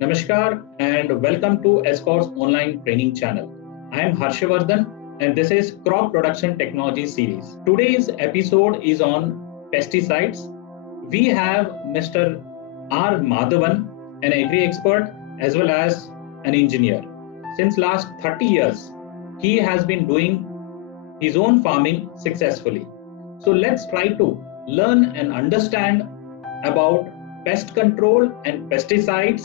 Namaskar and welcome to ESCOR's online training channel. I am Harshvardhan and this is Crop Production Technology series. Today's episode is on pesticides. We have Mr. R. Madhavan, an agri expert as well as an engineer. Since last 30 years, he has been doing his own farming successfully. So let's try to learn and understand about pest control and pesticides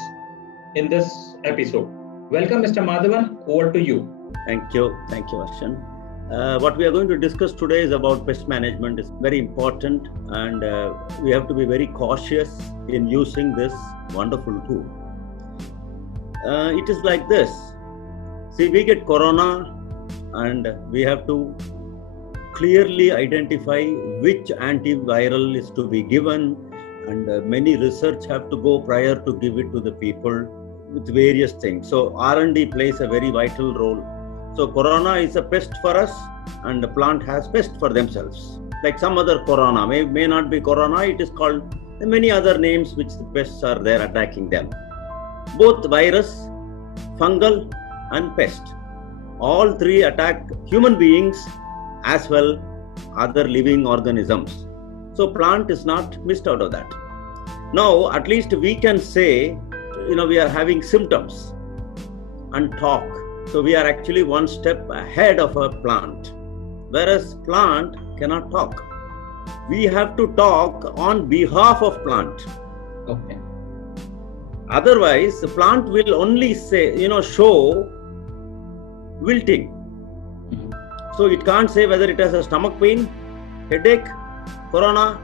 in this episode. Welcome, Mr. Madhavan. Over to you. Thank you, Arshan. What we are going to discuss today is about pest management. It's very important, and we have to be very cautious in using this wonderful tool. It is like this. See, we get corona, and we have to clearly identify which antiviral is to be given, and many research have to go prior to give it to the people with various things. So R&D plays a very vital role. So corona is a pest for us, and the plant has pest for themselves. Like some other corona, may not be corona, it is called many other names which the pests are there attacking them. Both virus, fungal and pest. All three attack human beings as well other living organisms. So plant is not missed out of that. Now at least we can say, we are having symptoms and talk. So we are actually one step ahead of a plant. Whereas plant cannot talk. We have to talk on behalf of plant. Okay. Otherwise, the plant will only say, show wilting. Mm-hmm. So it can't say whether it has a stomach pain, headache, corona,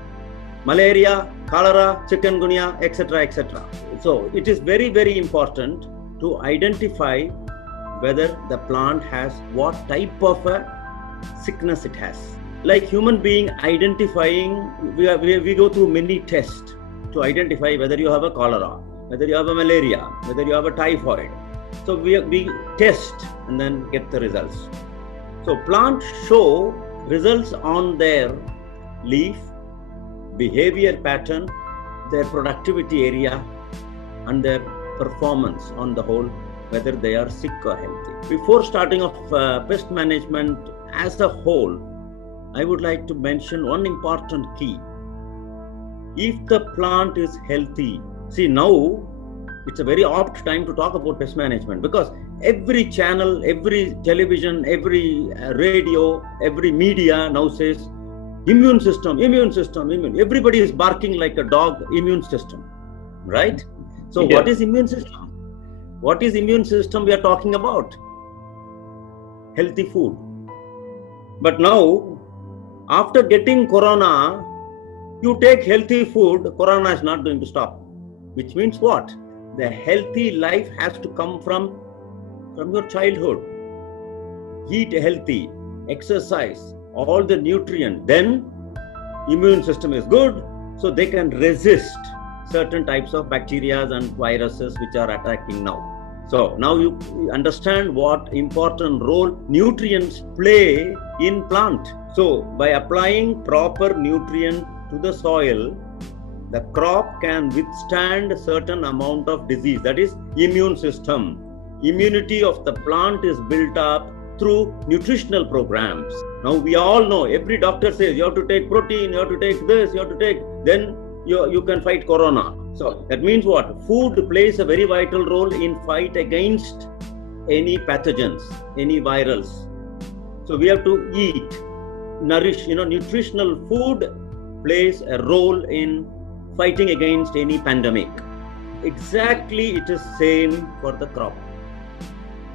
malaria, cholera, chikungunya, etc., etc. So it is very, very important to identify whether the plant has what type of a sickness it has. Like human being identifying, we go through many tests to identify whether you have a cholera, whether you have a malaria, whether you have a typhoid. So we test and then get the results. So plants show results on their leaf, behavior pattern, their productivity area, and their performance on the whole, whether they are sick or healthy. Before starting off pest management as a whole, I would like to mention one important key. If the plant is healthy, see now it's a very apt time to talk about pest management because every channel, every television, every radio, every media now says immune system. Everybody is barking like a dog, immune system, right? So Yeah. What is immune system? What is immune system we are talking about? Healthy food. But now, after getting corona, you take healthy food, corona is not going to stop. Which means what? The healthy life has to come from your childhood. Eat healthy, exercise, all the nutrients, then immune system is good, so they can resist certain types of bacteria and viruses which are attacking now. So now you understand what important role nutrients play in plant. So by applying proper nutrient to the soil, the crop can withstand a certain amount of disease, that is immune system. Immunity of the plant is built up through nutritional programs. Now we all know, every doctor says you have to take protein, you have to take this, you have to take, then you can fight corona. So that means what? Food plays a very vital role in fight against any pathogens, any virals. So we have to eat, nourish, nutritional food plays a role in fighting against any pandemic. Exactly it is same for the crop.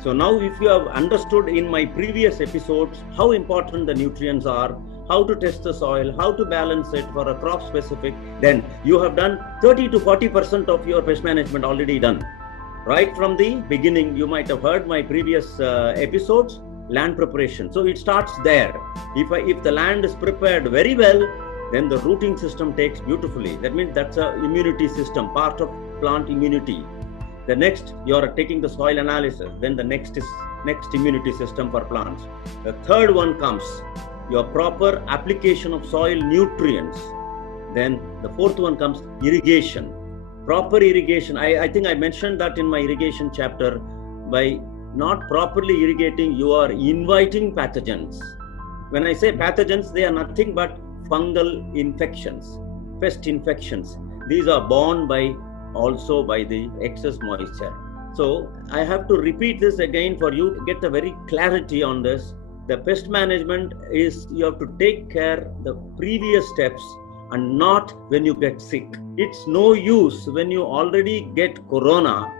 So now if you have understood in my previous episodes how important the nutrients are, how to test the soil, how to balance it for a crop specific, then you have done 30 to 40% of your pest management already done. Right from the beginning, you might have heard my previous episodes, land preparation. So it starts there. If the land is prepared very well, then the rooting system takes beautifully. That means that's a immunity system, part of plant immunity. The next, you are taking the soil analysis. Then the next is next immunity system for plants. The third one comes your proper application of soil nutrients. Then the fourth one comes irrigation. Proper irrigation. I think I mentioned that in my irrigation chapter. By not properly irrigating, you are inviting pathogens. When I say pathogens, they are nothing but fungal infections, pest infections. These are borne also by the excess moisture. So I have to repeat this again for you to get a very clarity on this. The pest management is you have to take care the previous steps and not when you get sick. It's no use when you already get corona,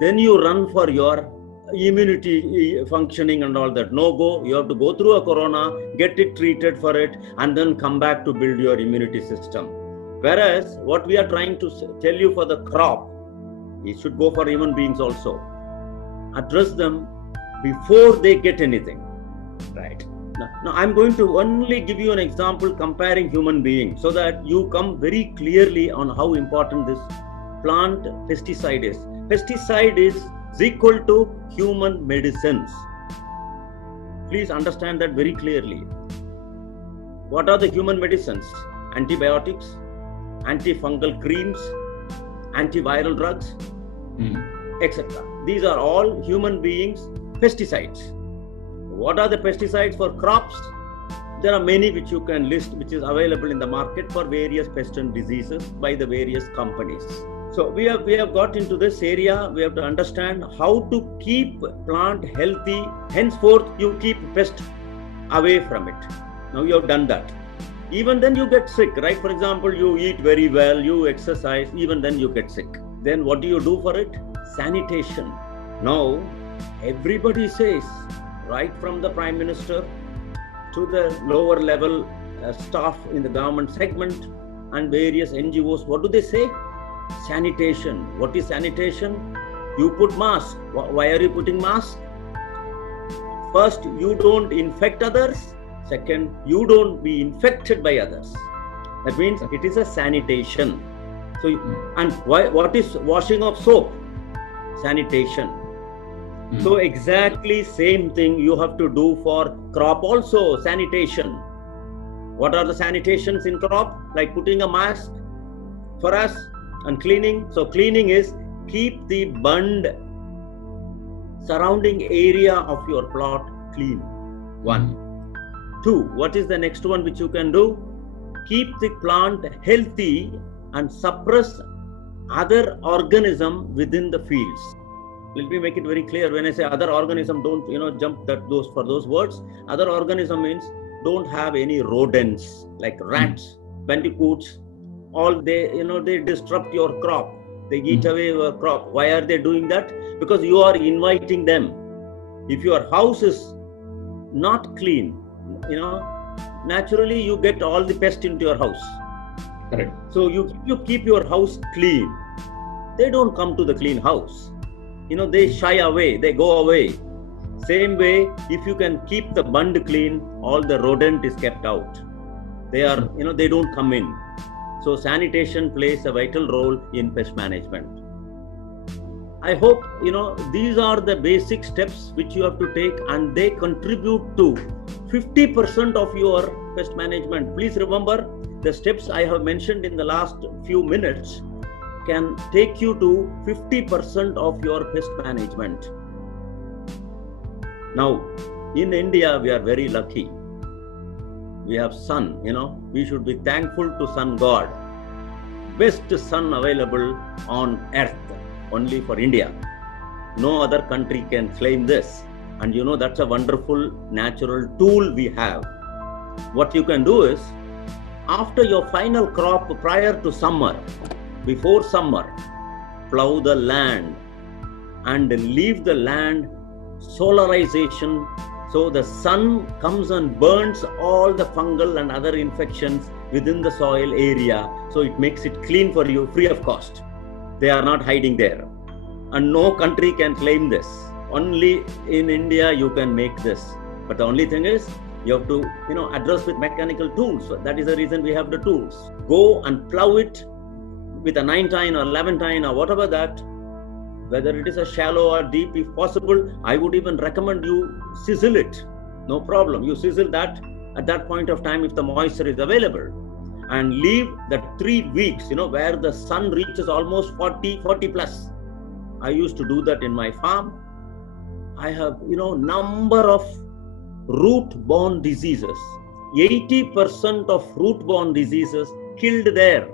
then you run for your immunity functioning and all that. No go. You have to go through a corona, get it treated for it, and then come back to build your immunity system. Whereas what we are trying to tell you for the crop, it should go for human beings also. Address them before they get anything. Right. Now I'm going to only give you an example comparing human beings so that you come very clearly on how important this plant pesticide is. Pesticide is equal to human medicines. Please understand that very clearly. What are the human medicines? Antibiotics, antifungal creams, antiviral drugs, etc. These are all human beings' pesticides. What are the pesticides for crops? There are many which you can list, which is available in the market for various pests and diseases by the various companies. So we have got into this area. We have to understand how to keep plant healthy. Henceforth, you keep pest away from it. Now you have done that. Even then you get sick, right? For example, you eat very well, you exercise, even then you get sick. Then what do you do for it? Sanitation. Now, everybody says, right from the Prime Minister to the lower level staff in the government segment and various NGOs, what do they say? Sanitation. What is sanitation? You put mask. Why are you putting mask? First, you don't infect others. Second, you don't be infected by others. That means it is a sanitation. So, and what is washing of soap? Sanitation. So exactly same thing you have to do for crop also, sanitation. What are the sanitations in crop? Like putting a mask for us and cleaning. So cleaning is keep the bund surrounding area of your plot clean. 1. 2. What is the next one which you can do? Keep the plant healthy and suppress other organism within the fields. Let me make it very clear. When I say other organism, don't jump for those words. Other organism means don't have any rodents like rats, bandicoots. All they disrupt your crop. They eat away your crop. Why are they doing that? Because you are inviting them. If your house is not clean, naturally you get all the pests into your house. Correct. So you keep your house clean. They don't come to the clean house. They shy away, they go away. Same way, if you can keep the bund clean, all the rodent is kept out. They are, they don't come in. So sanitation plays a vital role in pest management. I hope, these are the basic steps which you have to take and they contribute to 50% of your pest management. Please remember the steps I have mentioned in the last few minutes can take you to 50% of your pest management. Now, in India, we are very lucky. We have sun, we should be thankful to sun god. Best sun available on earth, only for India. No other country can claim this. And that's a wonderful natural tool we have. What you can do is, after your final crop prior to summer, before summer, plow the land and leave the land solarization. So the sun comes and burns all the fungal and other infections within the soil area. So it makes it clean for you free of cost. They are not hiding there. And no country can claim this. Only in India you can make this. But the only thing is, you have to, address with mechanical tools. So that is the reason we have the tools. Go and plow it with a 9-tine or 11-tine or whatever that, whether it is a shallow or deep, if possible, I would even recommend you sizzle it. No problem. You sizzle that at that point of time if the moisture is available. and leave that 3 weeks, where the sun reaches almost 40 plus. I used to do that in my farm. I have, number of root-borne diseases. 80% of root-borne diseases killed there.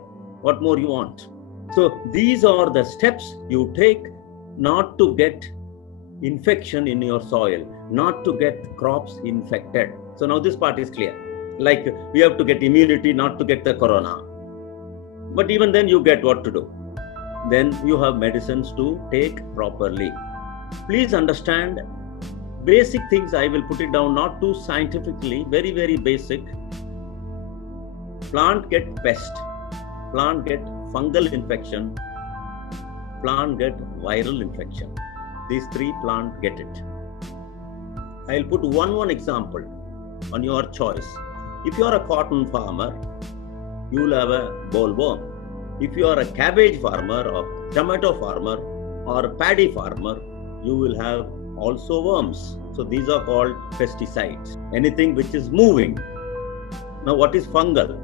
What more you want? So these are the steps you take not to get infection in your soil, not to get crops infected. So now this part is clear. Like we have to get immunity, not to get the corona. But even then you get what to do. Then you have medicines to take properly. Please understand basic things. I will put it down not too scientifically, very, very basic. Plant get pest, plant get fungal infection, plant get viral infection. These 3 plant get it. I'll put one example on your choice. If you are a cotton farmer, you will have a bollworm. If you are a cabbage farmer or tomato farmer or a paddy farmer, you will have also worms. So these are called pesticides. Anything which is moving. Now what is fungal?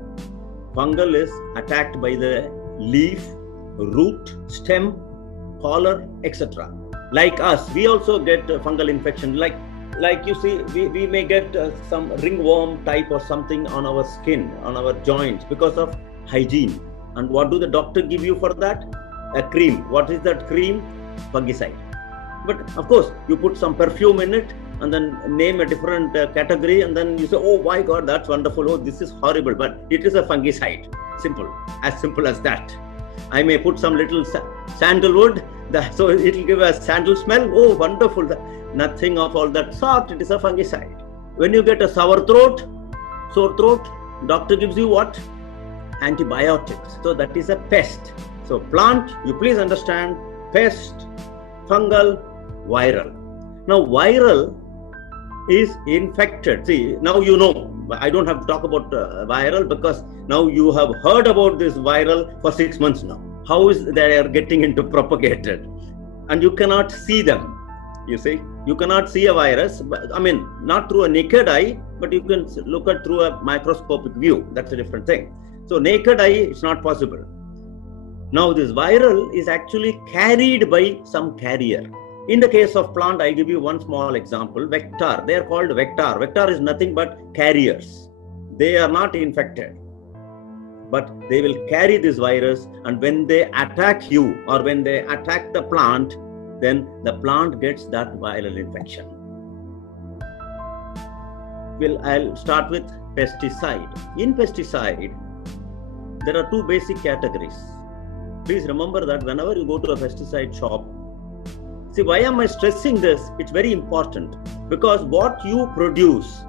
Fungal is attacked by the leaf, root, stem, collar, etc. Like us, we also get fungal infection. Like you see, we may get some ringworm type or something on our skin, on our joints because of hygiene. And what do the doctor give you for that? A cream. What is that cream? Fungicide. But of course, you put some perfume in it and then name a different category and then you say, oh my God, that's wonderful. Oh, this is horrible. But it is a fungicide. Simple as that. I may put some little sandalwood, so it will give a sandal smell. Oh, wonderful. Nothing of all that sort. It is a fungicide. When you get a sore throat, doctor gives you what? Antibiotics. So that is a pest. So plant, you please understand, pest, fungal, viral. Now viral is infected. See, now you know. I don't have to talk about viral because now you have heard about this viral for 6 months now. How is they are getting into propagated? And you cannot see them. You see, you cannot see a virus. I mean, not through a naked eye, but you can look at through a microscopic view. That's a different thing. So naked eye, it's not possible. Now this viral is actually carried by some carrier. In the case of plant, I give you one small example. Vector. They are called vector. Vector is nothing but carriers. They are not infected, but they will carry this virus, and when they attack you or when they attack the plant, then the plant gets that viral infection. Well, I'll start with pesticide. In pesticide, there are 2 basic categories. Please remember that whenever you go to a pesticide shop, see, why am I stressing this? It's very important because what you produce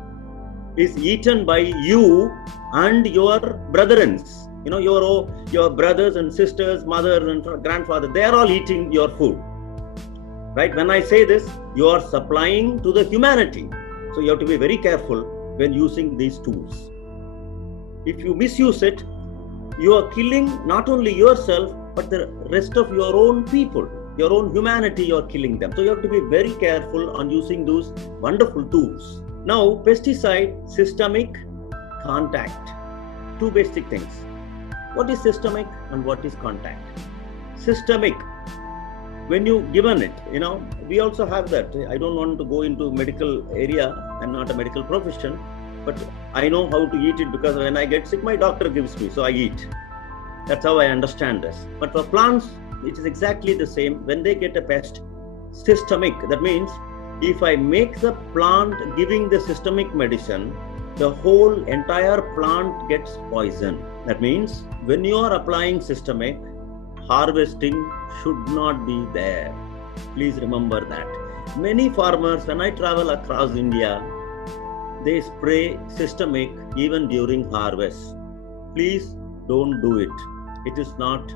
is eaten by you and your brethren. Your brothers and sisters, mother and grandfather, they are all eating your food. Right? When I say this, you are supplying to the humanity. So you have to be very careful when using these tools. If you misuse it, you are killing not only yourself, but the rest of your own people. Your own humanity, you're killing them. So you have to be very careful on using those wonderful tools. Now, pesticide, systemic, contact. 2 basic things. What is systemic and what is contact? Systemic, when you given it, we also have that. I don't want to go into medical area. I'm not a medical profession, but I know how to eat it because when I get sick, my doctor gives me, so I eat. That's how I understand this. But for plants, it is exactly the same. When they get a pest, systemic, that means if I make the plant giving the systemic medicine, the whole entire plant gets poisoned. That means when you are applying systemic, harvesting should not be there. Please remember that. Many farmers, when I travel across India, they spray systemic even during harvest. Please don't do it. It is not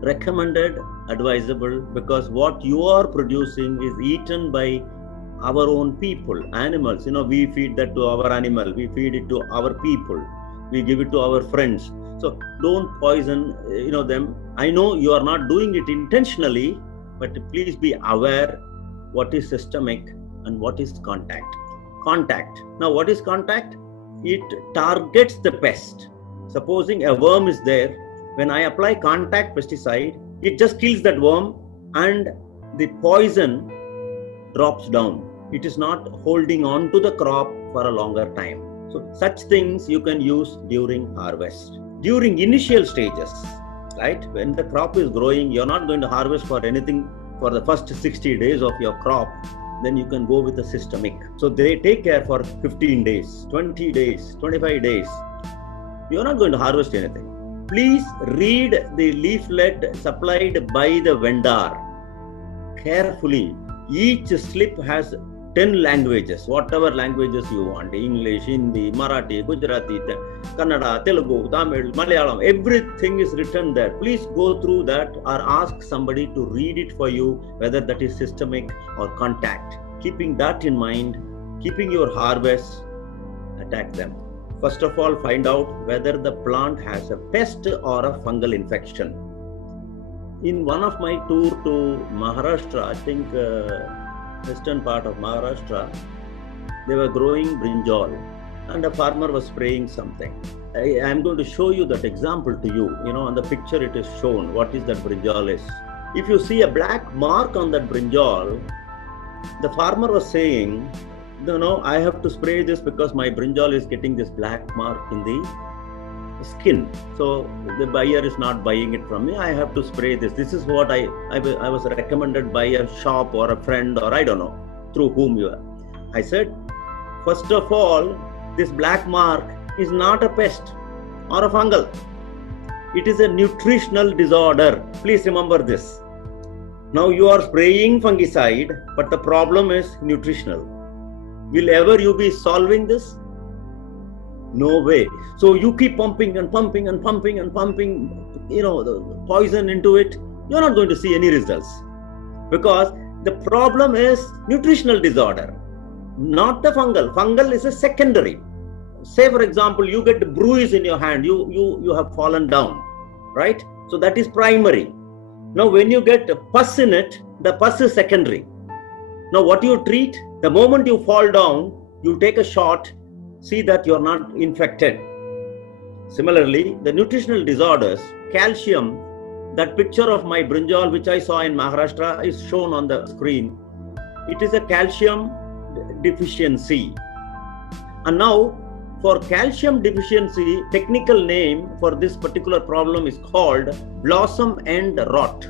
recommended, advisable, because what you are producing is eaten by our own people, animals. We feed that to our animal, we feed it to our people, we give it to our friends. So don't poison them. I know you are not doing it intentionally, but please be aware what is systemic and what is contact. Contact. Now what is contact? It targets the pest. Supposing a worm is there, when I apply contact pesticide, it just kills that worm and the poison drops down. It is not holding on to the crop for a longer time. So such things you can use during harvest. During initial stages, right? When the crop is growing, you're not going to harvest for anything for the first 60 days of your crop. Then you can go with a systemic. So they take care for 15 days, 20 days, 25 days. You're not going to harvest anything. Please read the leaflet supplied by the vendor carefully. Each slip has 10 languages, whatever languages you want. English, Hindi, Marathi, Gujarati, Kannada, Telugu, Tamil, Malayalam, everything is written there. Please go through that or ask somebody to read it for you, whether that is systemic or contact. Keeping that in mind, keeping your harvest, attack them. First of all, find out whether the plant has a pest or a fungal infection. In one of my tour to Maharashtra, I think western part of Maharashtra, they were growing brinjal and a farmer was spraying something. I am going to show you that example to you. On the picture it is shown what is that brinjal is. If you see a black mark on that brinjal, the farmer was saying, I have to spray this because my brinjal is getting this black mark in the skin. So the buyer is not buying it from me. I have to spray this. This is what I was recommended by a shop or a friend or I don't know through whom you are. I said, first of all, this black mark is not a pest or a fungal. It is a nutritional disorder. Please remember this. Now you are spraying fungicide, but the problem is nutritional. Will ever you be solving this? No way. So you keep pumping and pumping and pumping and pumping, the poison into it. You're not going to see any results because the problem is nutritional disorder, not the fungal. Fungal is a secondary. Say for example, you get a bruise in your hand, you have fallen down, right? So that is primary. Now when you get pus in it, the pus is secondary. Now what you treat? The moment you fall down, you take a shot, see that you are not infected. Similarly, the nutritional disorders, calcium, that picture of my brinjal which I saw in Maharashtra is shown on the screen. It is a calcium deficiency. And now for calcium deficiency, technical name for this particular problem is called blossom end rot.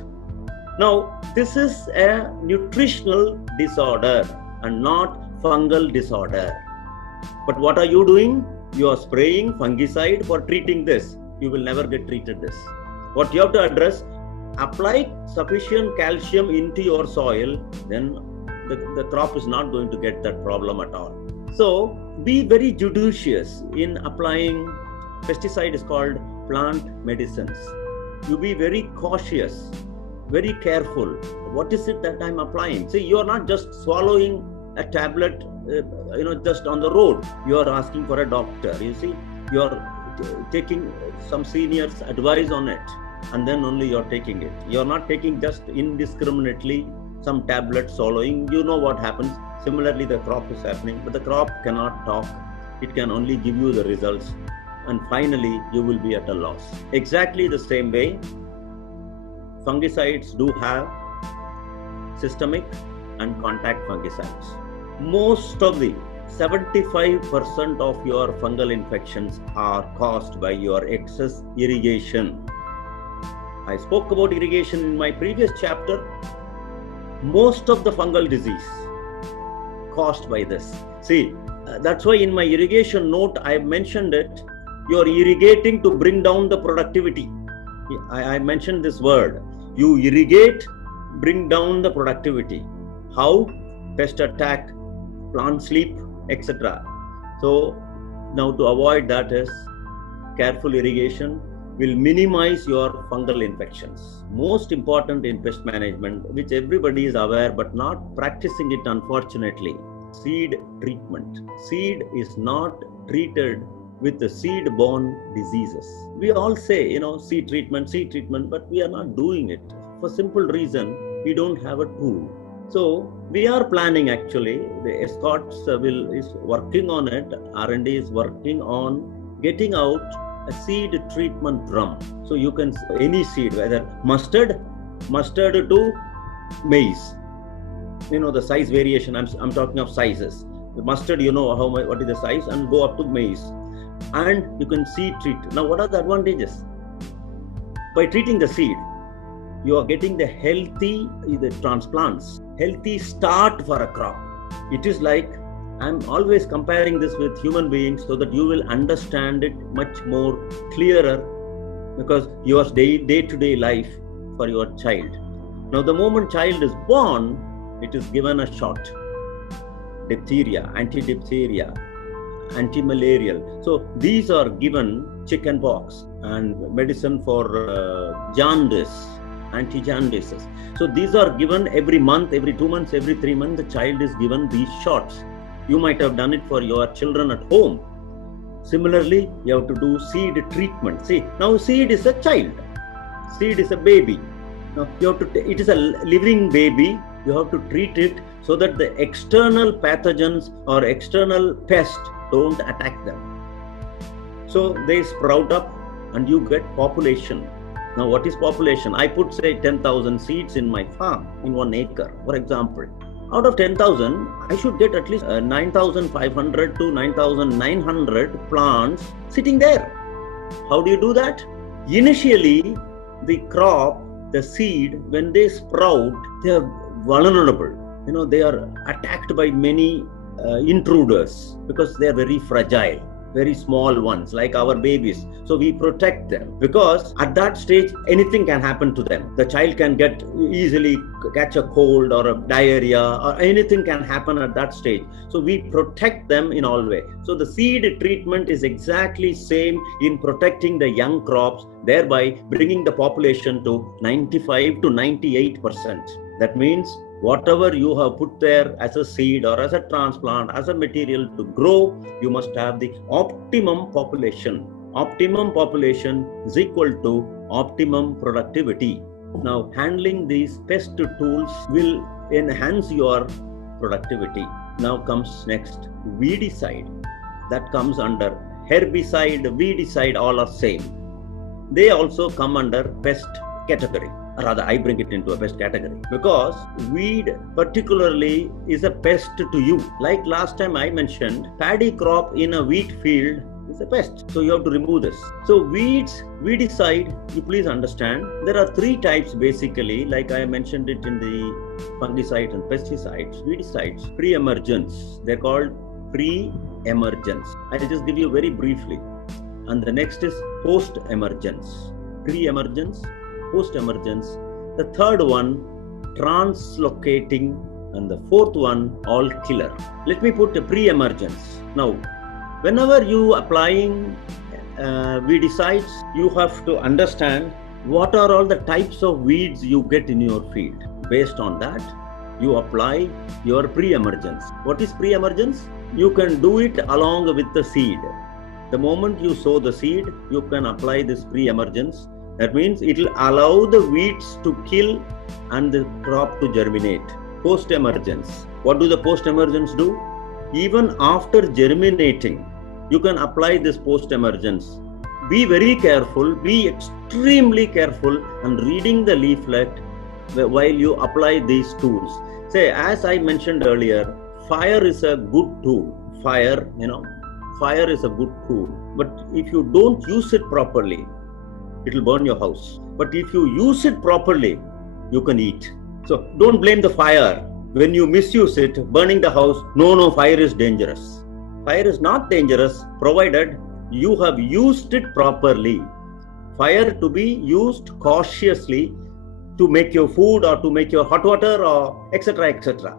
Now this is a nutritional disorder and not fungal disorder. But what are you doing? You are spraying fungicide for treating this. You will never get treated this. What you have to address, apply sufficient calcium into your soil, then the crop is not going to get that problem at all. So be very judicious in applying. Pesticide is called plant medicines. You be very cautious, very careful. What is it that I'm applying? See, you are not just swallowing a tablet, just on the road. You are asking for a doctor. You see, you are taking some senior's advice on it, and then only you are taking it. You are not taking just indiscriminately some tablet swallowing. You know what happens. Similarly, the crop is happening, but the crop cannot talk. It can only give you the results, and finally, you will be at a loss. Exactly the same way, fungicides do have systemic and contact fungicides. Most of the 75% of your fungal infections are caused by your excess irrigation. I spoke about irrigation in my previous chapter. Most of the fungal disease caused by this. See, that's why in my irrigation note I mentioned it. You are irrigating to bring down the productivity. I mentioned this word. You irrigate, bring down the productivity. How? Pest attack, plant sleep, etc. So now to avoid that is careful irrigation will minimize your fungal infections. Most important in pest management, which everybody is aware but not practicing it unfortunately, seed treatment. Seed is not treated with the seed-borne diseases. We all say, seed treatment, but we are not doing it. For simple reason, we don't have a tool. So we are planning actually, the Escorts is working on it, R&D is working on getting out a seed treatment drum. So you can, any seed, whether mustard to maize. You know the size variation, I'm talking of sizes. The mustard, you know what is the size, and go up to maize. And you can seed treat. Now what are the advantages? By treating the seed, you are getting the transplants, healthy start for a crop. It is like, I'm always comparing this with human beings so that you will understand it much more clearer, because your day-to-day life for your child. Now the moment child is born, it is given a shot. Diphtheria, anti-diphtheria, anti-malarial. So these are given, chicken pox, and medicine for jaundice, anti-jaundices. So these are given every month, every 2 months, every 3 months, the child is given these shots. You might have done it for your children at home. Similarly, you have to do seed treatment. See, now seed is a child. Seed is a baby. Now you have to, it is a living baby. You have to treat it so that the external pathogens or external pests don't attack them. So they sprout up and you get population. Now what is population? I put say 10,000 seeds in my farm in 1 acre, for example. Out of 10,000, I should get at least 9,500 to 9,900 plants sitting there. How do you do that? Initially, the crop, the seed, when they sprout, they are vulnerable. You know, they are attacked by many intruders because they are very fragile, very small ones, like our babies. So we protect them, because at that stage, anything can happen to them. The child can get easily catch a cold or a diarrhea, or anything can happen at that stage. So we protect them in all way. So the seed treatment is exactly same in protecting the young crops, thereby bringing the population to 95 to 98%. That means whatever you have put there as a seed or as a transplant, as a material to grow, you must have the optimum population. Optimum population is equal to optimum productivity. Now, handling these pest tools will enhance your productivity. Now comes next, weedicide. That comes under herbicide, weedicide, all are same. They also come under pest category. Rather, I bring it into a pest category, because weed particularly is a pest to you. Like last time I mentioned, paddy crop in a wheat field is a pest. So you have to remove this. So weedicide, you please understand, there are 3 types basically, like I mentioned it in the fungicides and pesticides. Weedicides, pre-emergence, they're called pre-emergence. I'll just give you very briefly. And the next is post-emergence. Pre-emergence, post-emergence, the third one translocating, and the 4th one all killer. Let me put a pre-emergence. Now, whenever you applying weedicides, you have to understand what are all the types of weeds you get in your field. Based on that, you apply your pre-emergence. What is pre-emergence? You can do it along with the seed. The moment you sow the seed, you can apply this pre-emergence. That means it will allow the weeds to kill and the crop to germinate. Post-emergence. What do the post-emergence do? Even after germinating, you can apply this post-emergence. Be very careful, be extremely careful and reading the leaflet while you apply these tools. Say, as I mentioned earlier, fire is a good tool. Fire is a good tool. But if you don't use it properly, it will burn your house. But if you use it properly, you can eat. So don't blame the fire. When you misuse it, burning the house, no, fire is dangerous. Fire is not dangerous provided you have used it properly. Fire to be used cautiously to make your food or to make your hot water or etc. etc.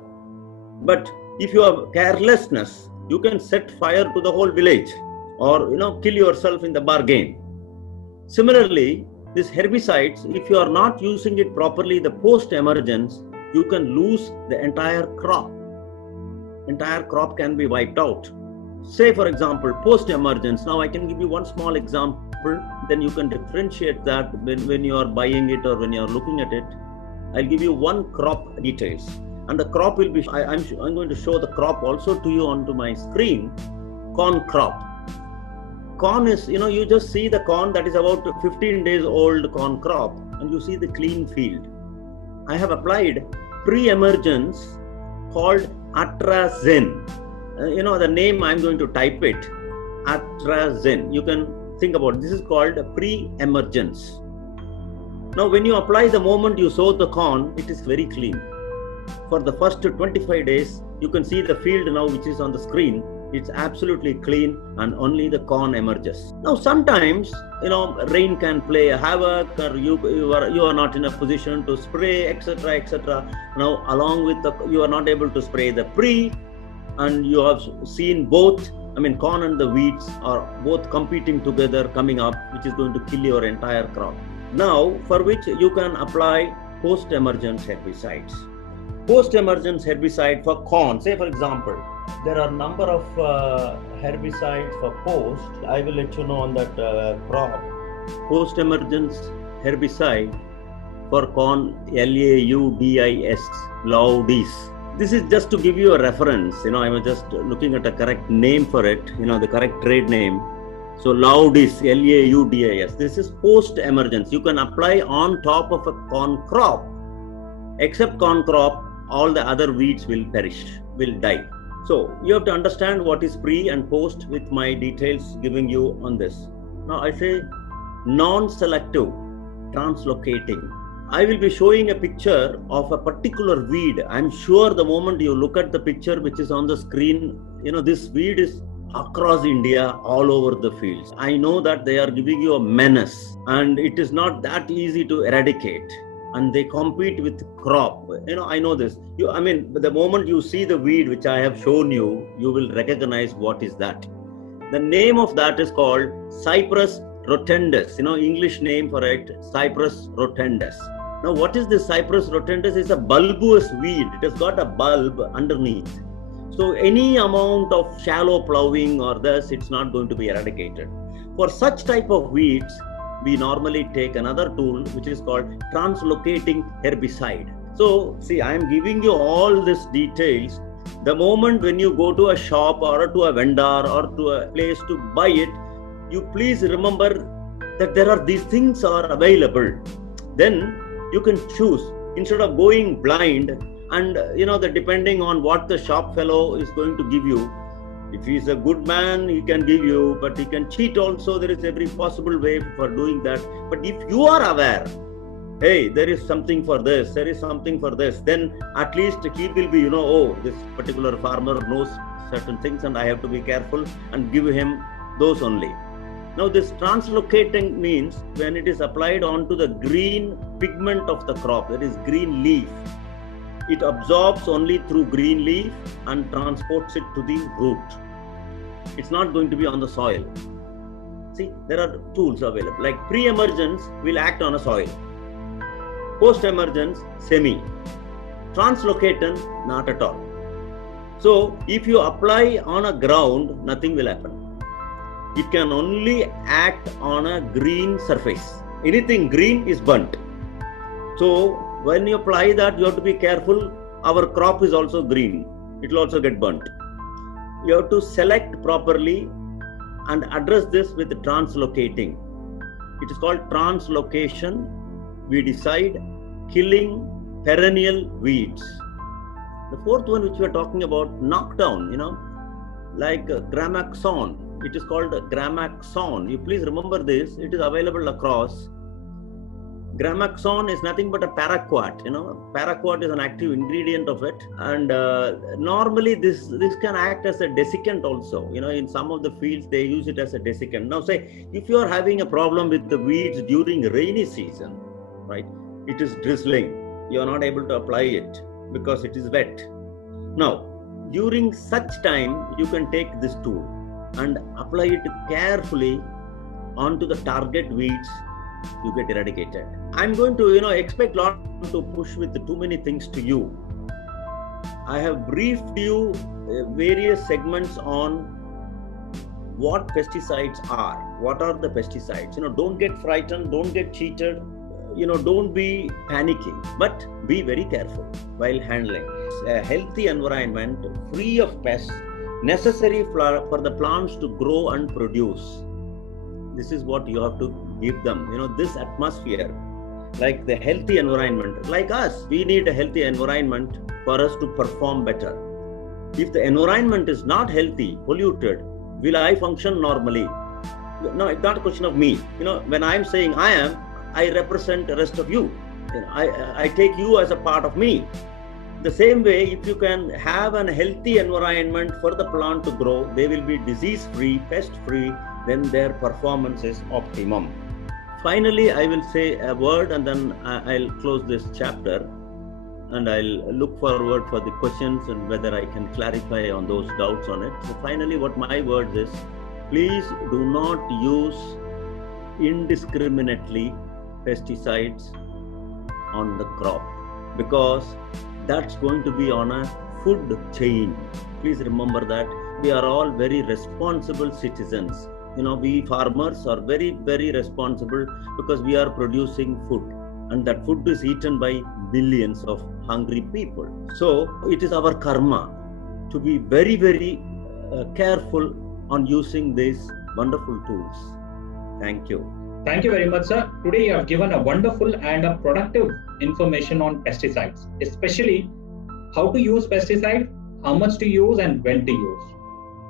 But if you have carelessness, you can set fire to the whole village or kill yourself in the bargain. Similarly, these herbicides, if you are not using it properly, the post-emergence, you can lose the entire crop. Entire crop can be wiped out. Say, for example, post-emergence. Now, I can give you one small example. Then you can differentiate that when you are buying it or when you are looking at it. I'll give you one crop details. And the crop will be, I'm going to show the crop also to you onto my screen. Corn crop. corn is, you just see the corn that is about 15 days old corn crop, and you see the clean field. I have applied pre-emergence called atrazine. The name I'm going to type it, atrazine. You can think about it. This is called pre-emergence. Now, when you apply the moment you sow the corn, it is very clean. For the first 25 days, you can see the field now, which is on the screen. It's absolutely clean, and only the corn emerges. Now, sometimes, rain can play a havoc, or you are not in a position to spray, etc., etc. Now, along with you are not able to spray the pre, and you have seen both. Corn and the weeds are both competing together, coming up, which is going to kill your entire crop. Now, for which you can apply post-emergence herbicides. Post-emergence herbicide for corn, say for example, there are a number of herbicides for post. I will let you know on that crop. Post-emergence herbicide for corn, LAUDIS, Laudis. This is just to give you a reference. I was just looking at a correct name for it, the correct trade name. So Laudis, LAUDIS. This is post-emergence. You can apply on top of a corn crop. Except corn crop, all the other weeds will perish, will die. So you have to understand what is pre and post with my details giving you on this. Now I say non-selective translocating. I will be showing a picture of a particular weed. I'm sure the moment you look at the picture which is on the screen, this weed is across India, all over the fields. I know that they are giving you a menace, and it is not that easy to eradicate. And they compete with crop. I know this. The moment you see the weed which I have shown you, you will recognize what is that. The name of that is called Cyprus rotundus. English name for it, Cyprus rotundus. Now, what is this Cyprus rotundus? It's a bulbous weed. It has got a bulb underneath. So any amount of shallow plowing or this, it's not going to be eradicated. For such type of weeds, we normally take another tool which is called translocating herbicide. So, see, I am giving you all these details. The moment when you go to a shop or to a vendor or to a place to buy it, you please remember that there are these things are available. Then you can choose instead of going blind and depending on what the shop fellow is going to give you. If he is a good man, he can give you, but he can cheat also. There is every possible way for doing that. But if you are aware, hey, there is something for this, there is something for this, then at least he will be, this particular farmer knows certain things and I have to be careful and give him those only. Now, this translocating means when it is applied onto the green pigment of the crop, that is green leaf, it absorbs only through green leaf and transports it to the root. It's not going to be on the soil. See, there are tools available. Like pre-emergence will act on a soil. Post-emergence, semi. Translocating, not at all. So, if you apply on a ground, nothing will happen. It can only act on a green surface. Anything green is burnt. So, when you apply that, you have to be careful. Our crop is also green. It will also get burnt. You have to select properly and address this with translocating. It is called translocation. We decide killing perennial weeds. The fourth one which we are talking about, knockdown, like gramaxone. It is called gramaxone. You please remember this. It is available across. Gramaxone is nothing but a paraquat. Paraquat is an active ingredient of it, and normally this can act as a desiccant also. In some of the fields they use it as a desiccant. Now, say if you are having a problem with the weeds during rainy season, right? It is drizzling. You are not able to apply it because it is wet. Now, during such time, you can take this tool and apply it carefully onto the target weeds. You get eradicated. I'm going to, expect a lot to push with too many things to you. I have briefed you various segments on what pesticides are. What are the pesticides? Don't get frightened. Don't get cheated. Don't be panicking, but be very careful while handling. A healthy environment free of pests necessary for the plants to grow and produce. This is what you have to give them. This atmosphere, like the healthy environment, like us, we need a healthy environment for us to perform better. If the environment is not healthy, polluted, will I function normally? No, it's not a question of me. When I'm saying I represent the rest of you. I take you as a part of me. The same way, if you can have a healthy environment for the plant to grow, they will be disease-free, pest-free, then their performance is optimum. Finally, I will say a word and then I'll close this chapter, and I'll look forward for the questions and whether I can clarify on those doubts on it. So finally, what my word is, please do not use indiscriminately pesticides on the crop, because that's going to be on a food chain. Please remember that we are all very responsible citizens. We farmers are very, very responsible because we are producing food, and that food is eaten by billions of hungry people. So it is our karma to be very, very careful on using these wonderful tools. Thank you. Thank you very much, sir. Today you have given a wonderful and a productive information on pesticides, especially how to use pesticide, how much to use and when to use.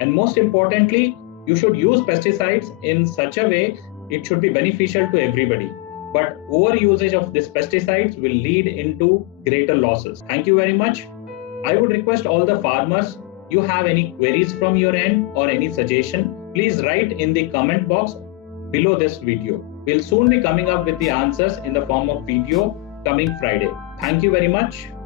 And most importantly, you should use pesticides in such a way it should be beneficial to everybody. But overusage of these pesticides will lead into greater losses. Thank you very much. I would request all the farmers, you have any queries from your end or any suggestion, please write in the comment box below this video. We'll soon be coming up with the answers in the form of video coming Friday. Thank you very much.